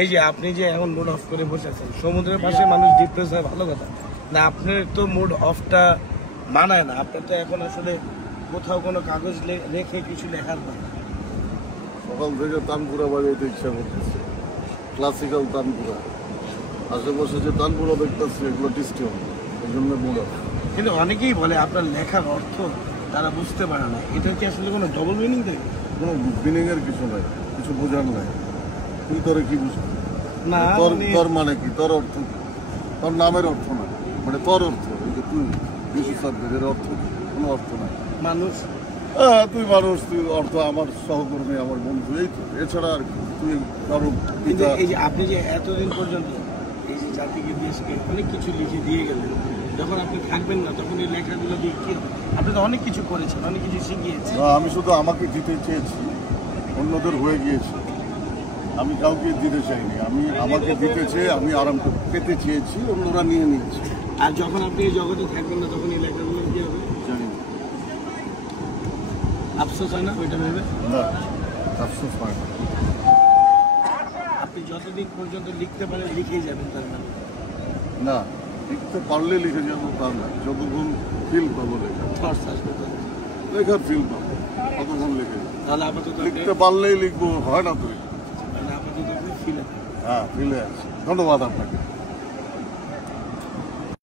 এই যে আপনি যে এখন মুড অফ করে বসে আছেন, সমুদ্রের পাশে মানুষ ডিপ্রেস হয়, ভালো কথা না। আপনার তো মুড অফটা মানায় না। আপনার তো এখন আসলে কোথাও কোনো কাগজ রেখে কিছু লেখার না। সকাল থেকে তানপুরা বাজাইতে ইচ্ছা করতেছে, ক্লাসিক্যাল তানপুরা। আশেপাশে যে তানপুরা দেখতেছি এগুলো ডিস্ট্রিক্ট, এই জন্য মুড অফ। কিন্তু অনেকেই বলে আপনার লেখার অর্থ তারা বুঝতে পারে না। এটা কি আসলে কোনো ডবল মিনিং থাকে? কোনো মিনিং এর কিছু নাই, কিছু বোঝার নাই। তুই তোরে কি বুঝবি না? তোর মানে কি? তোর অর্থ কি? তোর নামের অর্থ না, মানে তোর অর্থ। এই যে তুই বিশেষ এর অর্থ কি? কোনো অর্থ নাই। মানুষ তুই মানুষ, তুই অর্থ আমার সহকর্মী, আমার বন্ধু, এই তো। এছাড়া আর তুই কারো। এই যে আপনি যে এতদিন পর্যন্ত এই যে জাতিকে দেশকে অনেক কিছু লিখে দিয়ে গেলেন, যখন আপনি থাকবেন না তখন এই লেখাগুলো দিয়ে কি হবে? আপনি তো অনেক কিছু করেছেন, অনেক কিছু শিখিয়েছেন। আমি শুধু আমাকে দিতে চেয়েছি, অন্যদের হয়ে গিয়েছে। আমি কাউকে দিতে চাইনি, আমি আমাকে দিতে চেয়ে আমি আরামটা পেতে চেয়েছি, অন্যরা নিয়ে নিয়েছে। আর যখন আপনি এই জগতে থাকবেন না তখন এই লেখাগুলো কি হবে জানি না। আফসোস হয় না ওইটা ভেবে? না, আফসোস হয় না। আপনি যতদিন পর্যন্ত লিখতে পারেন লিখেই যাবেন, তার মানে না, লিখতে পারলে লিখে যাবো তা না। যতক্ষণ ফিল পাবো লেখার ফিল পাবো ততক্ষণ লিখে যাবো। তাহলে আপাতত লিখতে পারলেই লিখবো, হয় না তো? আপাতত ফিলে হ্যাঁ, ফিলে আছে। ধন্যবাদ আপনাকে।